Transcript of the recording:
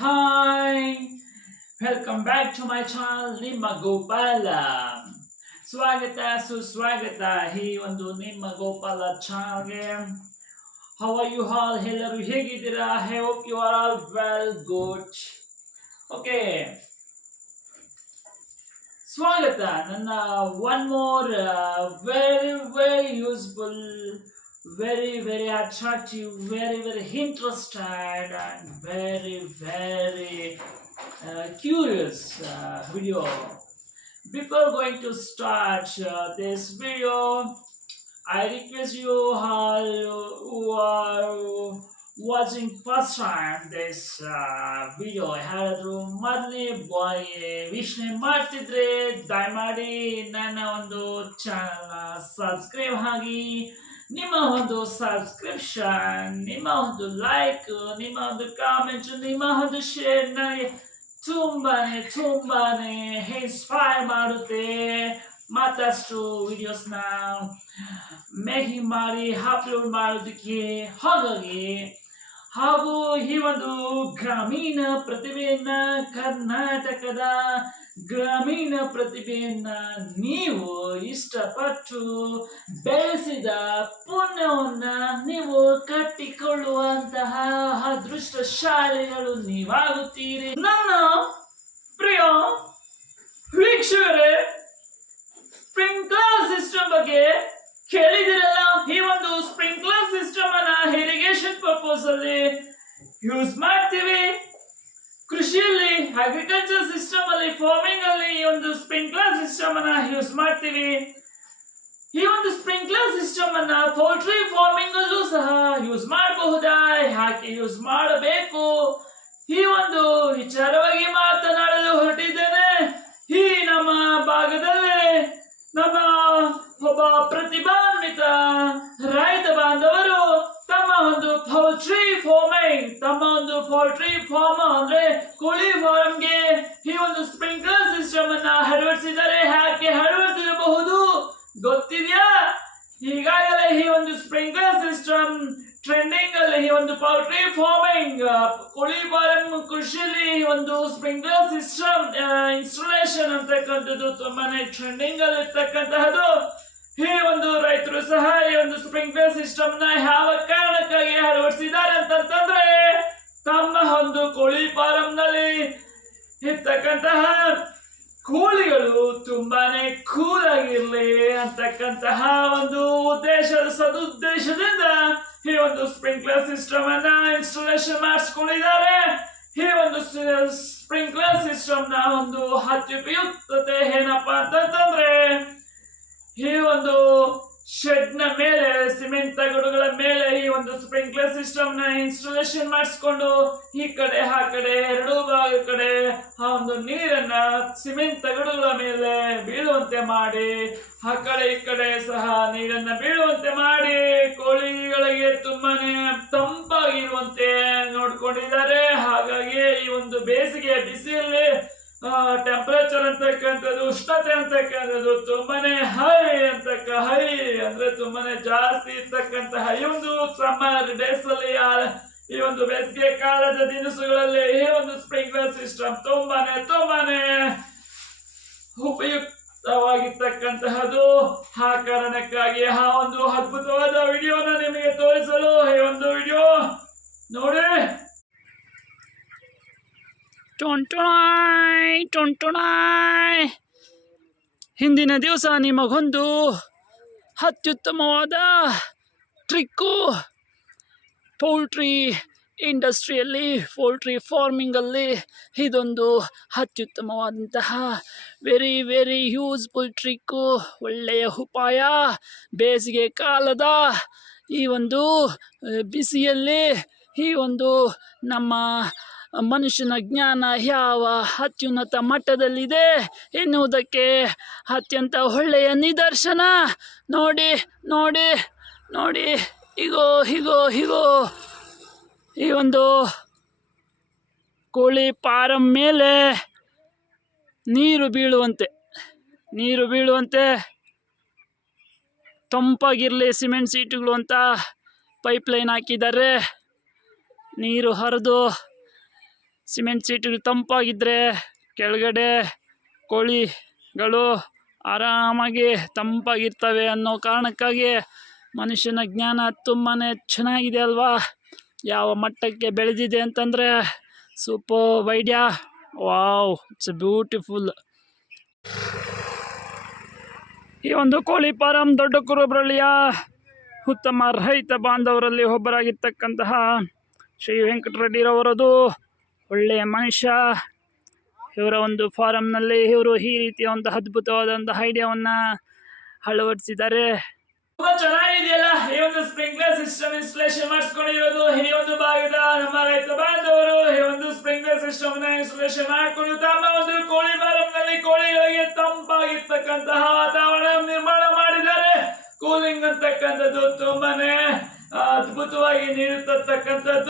hi welcome back to my channel ನಿಮ್ಮ ಗೋಪಾಲ ಸ್ವಾಗತ ಸುಸ್ವಾಗತ ಈ ಒಂದು ನಿಮ್ಮ ಗೋಪಾಲ ಚಾನಲ್ಗೆ ಹೌ ಆರ್ ಯು ಹಾಲ್ ಎಲ್ಲರೂ ಹೇಗಿದ್ದೀರಾ I hope you are all well good okay ಸ್ವಾಗತ ನನ್ನ one more very very useful very very attractive very very interested and very very uh, curious uh, video before going to start uh, this video i request you all who are watching first time this uh, video ಯಾರಾದರೂ ಮೊದಲೇ ಬಾಯ್ ವೀಕ್ಷಣೆ ಮಾಡ್ತಿದ್ರೆ ದಯಮಾಡಿ ನನ್ನ ಒಂದು ಚಾನಲ್ನ subscribe ಆಗಿ ನಿಮ್ಮ ಒಂದು ಸಬ್ಸ್ಕ್ರಿಪ್ಷನ್ ನಿಮ್ಮ ಒಂದು ಲೈಕ್ ನಿಮ್ಮ ಒಂದು ಕಾಮೆಂಟ್ ನಿಮ್ಮ ಒಂದು ಶೇರ್ ನನಗೆ ತುಂಬಾನೇ ತುಂಬಾನೇ ಇನ್ಸ್ಪೈರ್ ಮಾಡುತ್ತೆ. ಮತ್ತಷ್ಟು ವಿಡಿಯೋಸ್ನ ಮೇಹಿ ಮಾಡಿ ಅಪ್ಲೋಡ್ ಮಾಡೋದಕ್ಕೆ ಹಾಗಾಗಿ. ಹಾಗೂ ಈ ಒಂದು ಗ್ರಾಮೀಣ ಪ್ರತಿಭೆಯನ್ನ ಕರ್ನಾಟಕದ ಗ್ರಾಮೀಣ ಪ್ರತಿಭೆಯನ್ನ ನೀವು ಇಷ್ಟಪಟ್ಟು ಬೆಳೆಸಿದ ಪುಣ್ಯವನ್ನ ನೀವು ಕಟ್ಟಿಕೊಳ್ಳುವಂತಹ ಅದೃಷ್ಟ ಶಾಲೆಗಳು ನೀವಾಗುತ್ತೀರಿ. ನನ್ನ ಪ್ರಿಯ ವೀಕ್ಷಕರೇ ಸ್ಪ್ರಿಂಕ್ಲರ್ ಸಿಸ್ಟಮ್ ಬಗ್ಗೆ ಕೇಳಿದಿರಲ್ಲ ಈ ಒಂದು ಸ್ಪ್ರಿಂಕ್ಲರ್ ಸಿಸ್ಟಮ್ ಅನ್ನ ಇರಿಗೇಷನ್ ಪರ್ಪಸ್ ಅಲ್ಲಿ ಯೂಸ್ ಮಾಡ್ತೀವಿ. ಕೃಷಿಯಲ್ಲಿ ಅಗ್ರಿಕಲ್ಚರ್ ಸಿಸ್ಟಮ್ ಅಲ್ಲಿ ಫಾರ್ಮಿಂಗ್ ಅಲ್ಲಿ ಈ ಒಂದು ಸ್ಪ್ರಿಂಕ್ಲರ್ ಸಿಸ್ಟಮ್ ಅನ್ನ ಯೂಸ್ ಮಾಡ್ತೀವಿ. ಈ ಒಂದು ಸ್ಪ್ರಿಂಕ್ಲರ್ ಸಿಸ್ಟಮ್ ಅನ್ನ ಪೋಲ್ಟ್ರಿ ಫಾರ್ಮಿಂಗ್ ಅಲ್ಲೂ ಸಹ ಯೂಸ್ ಮಾಡಬಹುದಾ? ಯಾಕೆ ಯೂಸ್ ಮಾಡಬೇಕು? ಈ ಒಂದು ವಿಚಾರವಾಗಿ ಮಾತನಾಡಲು ಹೊರಟಿದ್ದೇನೆ ಈ ನಮ್ಮ ಭಾಗದಲ್ಲಿ ನಮ್ಮ ಒಬ್ಬ ಪ್ರತಿಭಾನ್ವಿತ ರೈತ ಬಾಂಧವರು ತಮ್ಮ ಒಂದು ಪೌಲ್ಟ್ರಿ ಫಾರ್ಮಿಂಗ್ ತಮ್ಮ ಒಂದು ಪೌಲ್ಟ್ರಿ ಫಾರ್ಮ್ ಅಂದ್ರೆ ಕೋಳಿ ಫಾರ್ಮ್ಗೆ ಈ ಒಂದು ಸ್ಪ್ರಿಂಕ್ಲರ್ ಸಿಸ್ಟಮ್ ಅನ್ನ ಅಳವಡಿಸಿದರೆ ಯಾಕೆ ಅಳವಡಿಸಿರಬಹುದು? ಗೊತ್ತಿದೆಯಾ? ಈಗಾಗಲೇ ಈ ಒಂದು ಸ್ಪ್ರಿಂಕ್ಲರ್ ಸಿಸ್ಟಮ್ ಟ್ರೆಂಡಿಂಗ್ ಅಲ್ಲಿ ಈ ಒಂದು ಪೌಲ್ಟ್ರಿ ಫಾರ್ಮಿಂಗ್ ಕೋಳಿ ಫಾರಂ ಕೃಷಿಯಲ್ಲಿ ಒಂದು ಸ್ಪ್ರಿಂಕ್ಲರ್ ಸಿಸ್ಟಮ್ ಇನ್ಸ್ಟಾಲೇಷನ್ ಅಂತಕ್ಕಂಥದ್ದು ತುಂಬಾನೇ ಟ್ರೆಂಡಿಂಗ್ ಅಲ್ಲಿ ಇರ್ತಕ್ಕಂತಹದ್ದು. ಈ ಒಂದು ರೈತರು ಸಹ ಈ ಒಂದು ಸ್ಪ್ರಿಂಕ್ಲರ್ ಸಿಸ್ಟಮ್ನ ಯಾವ ಕಾರಣಕ್ಕಾಗಿ ಅಳವಡಿಸಿದ್ದಾರೆ ಅಂತಂತಂದ್ರೆ ತಮ್ಮ ಒಂದು ಕೋಳಿ ಫಾರಂ ನಲ್ಲಿ ಇರ್ತಕ್ಕಂತಹ ಕೂಲಿಗಳು ತುಂಬಾನೇ ಕೂಲ್ ಆಗಿರ್ಲಿ ಅಂತಕ್ಕಂತಹ ಒಂದು ಉದ್ದೇಶದ ಸದುದ್ದೇಶದಿಂದ ಈ ಒಂದು ಸ್ಪ್ರಿಂಕ್ಲರ್ ಸಿಸ್ಟಮ್ ಅನ್ನ ಇನ್ಸ್ಟಾಲೇಷನ್ ಮಾಡಿಸ್ಕೊಂಡಿದ್ದಾರೆ. ಈ ಒಂದು ಸ್ಪ್ರಿಂಕ್ಲರ್ ಸಿಸ್ಟಮ್ನ ಒಂದು ಅತ್ಯುಪಯುಕ್ತತೆ ಏನಪ್ಪಾ ಅಂತಂದ್ರೆ ಈ ಒಂದು ಶೆಡ್ನ ಮೇಲೆ, ಸಿಮೆಂಟ್ ತಗಡುಗಳ ಮೇಲೆ ಈ ಒಂದು ಸ್ಪ್ರಿಂಕ್ಲರ್ ಸಿಸ್ಟಮ್ನ ಇನ್ಸ್ಟಾಲೇಷನ್ ಮಾಡಿಸ್ಕೊಂಡು, ಈ ಕಡೆ, ಆ ಕಡೆ, ಎರಡೂ ಭಾಗ ಕಡೆ ಆ ಒಂದು ನೀರನ್ನ ಸಿಮೆಂಟ್ ತಗಡುಗಳ ಮೇಲೆ ಬೀಳುವಂತೆ ಮಾಡಿ, ಆ ಕಡೆ, ಈ ಕಡೆ ಸಹ ನೀರನ್ನ ಬೀಳುವಂತೆ ಮಾಡಿ, ಕೋಳಿಗಳಿಗೆ ತುಂಬಾನೇ ತಂಪಾಗಿರುವಂತೆ ನೋಡ್ಕೊಂಡಿದ್ದಾರೆ. ಹಾಗಾಗಿ ಈ ಒಂದು ಬೇಸಿಗೆ ಬಿಸಿಲಲ್ಲಿ ಟೆಂಪರೇಚರ್ ಅಂತಕ್ಕಂಥದ್ದು ಉಷ್ಣತೆ ಅಂತಕ್ಕಂಥದ್ದು ತುಂಬಾನೇ ಹೈ ಅಂತಕ್ಕ ಹೈ ಅಂದ್ರೆ ತುಂಬಾನೇ ಜಾಸ್ತಿ ಇರ್ತಕ್ಕಂತಹ ಈ ಒಂದು ಸಮ್ಮರ್ ಡೇಸ್ ಅಲ್ಲಿ ಈ ಒಂದು ಬೇಸಿಗೆ ಕಾಲದ ದಿನಸುಗಳಲ್ಲಿ ಈ ಒಂದು ಸ್ಪ್ರಿಂಕ್ಲರ್ ಸಿಸ್ಟಮ್ ತುಂಬಾನೇ ತುಂಬಾನೇ ಉಪಯುಕ್ತವಾಗಿರ್ತಕ್ಕಂತಹದ್ದು. ಆ ಕಾರಣಕ್ಕಾಗಿ ಆ ಒಂದು ಅದ್ಭುತವಾದ ವಿಡಿಯೋನ ನಿಮಗೆ ತೋರಿಸಲು ಈ ಒಂದು ವಿಡಿಯೋ ನೋಡಿ ಟೊಂಟೊಣಾಯ್ ಟೊಂಟೊಣಾಯ್ ಹಿಂದಿನ ದಿವಸ ನಿಮಗೊಂದು ಅತ್ಯುತ್ತಮವಾದ ಟ್ರಿಕ್ಕು ಪೌಲ್ಟ್ರಿ ಇಂಡಸ್ಟ್ರಿಯಲ್ಲಿ ಪೌಲ್ಟ್ರಿ ಫಾರ್ಮಿಂಗಲ್ಲಿ ಇದೊಂದು ಅತ್ಯುತ್ತಮವಾದಂತಹ ವೆರಿ ವೆರಿ ಯೂಸ್ಫುಲ್ ಟ್ರಿಕ್ಕು ಒಳ್ಳೆಯ ಉಪಾಯ. ಬೇಸಿಗೆ ಕಾಲದ ಈ ಒಂದು ಬಿಸಿಯಲ್ಲಿ ಈ ಒಂದು ನಮ್ಮ ಮನುಷ್ಯನ ಜ್ಞಾನ ಯಾವ ಅತ್ಯುನ್ನತ ಮಟ್ಟದಲ್ಲಿದೆ ಎನ್ನುವುದಕ್ಕೆ ಅತ್ಯಂತ ಒಳ್ಳೆಯ ನಿದರ್ಶನ. ನೋಡಿ ನೋಡಿ ನೋಡಿ, ಹೀಗೋ ಹೀಗೋ ಹೀಗೋ. ಈ ಒಂದು ಕೋಳಿ ಪಾರಂ ಮೇಲೆ ನೀರು ಬೀಳುವಂತೆ ನೀರು ಬೀಳುವಂತೆ ತಂಪಾಗಿರಲಿ ಸಿಮೆಂಟ್ ಸೀಟುಗಳು ಅಂತ ಪೈಪ್ಲೈನ್ ಹಾಕಿದ್ದಾರೆ. ನೀರು ಹರಿದು ಸಿಮೆಂಟ್ ಸೀಟು ತಂಪಾಗಿದ್ದರೆ ಕೆಳಗಡೆ ಕೋಳಿಗಳು ಆರಾಮಾಗಿ ತಂಪಾಗಿರ್ತವೆ ಅನ್ನೋ ಕಾರಣಕ್ಕಾಗಿ ಮನುಷ್ಯನ ಜ್ಞಾನ ತುಂಬಾ ಚೆನ್ನಾಗಿದೆ ಅಲ್ವಾ? ಯಾವ ಮಟ್ಟಕ್ಕೆ ಬೆಳೆದಿದೆ ಅಂತಂದರೆ ಸೂಪರ್ ವೈಡ್ಯಾ ವಾವ್, ಇಟ್ಸ್ ಬ್ಯೂಟಿಫುಲ್. ಈ ಒಂದು ಕೋಳಿ ಫಾರಂ ದೊಡ್ಡ ಕುರುಬ್ರಳ್ಳಿಯ ಉತ್ತಮ ರೈತ ಬಾಂಧವರಲ್ಲಿ ಒಬ್ಬರಾಗಿರ್ತಕ್ಕಂತಹ ಶ್ರೀ ವೆಂಕಟರೆಡ್ಡಿರವರದು. ಒಳ್ಳೆಯ ಮನುಷ್ಯ. ಇವರ ಒಂದು ಫಾರಂನಲ್ಲಿ ಇವರು ಈ ರೀತಿಯ ಒಂದು ಅದ್ಭುತವಾದಂತಹ ಐಡಿಯಾವನ್ನು ಅಳವಡಿಸಿದ್ದಾರೆ. ತುಂಬಾ ಚೆನ್ನಾಗಿದೆಯಲ್ಲ? ಈ ಒಂದು ಸ್ಪ್ರಿಂಕ್ಲರ್ ಸಿಸ್ಟಮ್ ಇನ್ಸ್ಟಾಲೇಷನ್ ಮಾಡಿಸ್ಕೊಂಡಿರೋದು. ಈ ಒಂದು ಭಾಗದ ನಮ್ಮ ರೈತ ಬಾಂಧವರು ಈ ಒಂದು ಸ್ಪ್ರಿಂಕ್ಲರ್ ಸಿಸ್ಟಮ್ನ ಇನ್ಸ್ಟಾಲೇಷನ್ ಮಾಡಿಕೊಂಡು ತಮ್ಮ ಒಂದು ಕೋಳಿ ಫಾರಂ ನಲ್ಲಿ ಕೋಳಿಗಳಿಗೆ ತಂಪಾಗಿರ್ತಕ್ಕಂತಹ ವಾತಾವರಣ ನಿರ್ಮಾಣ ಮಾಡಿದ್ದಾರೆ. ಕೂಲಿಂಗ್ ಅಂತಕ್ಕಂಥದ್ದು ತುಂಬಾನೇ ಅದ್ಭುತವಾಗಿ ನೀಡುತ್ತಕ್ಕಂಥದ್ದು.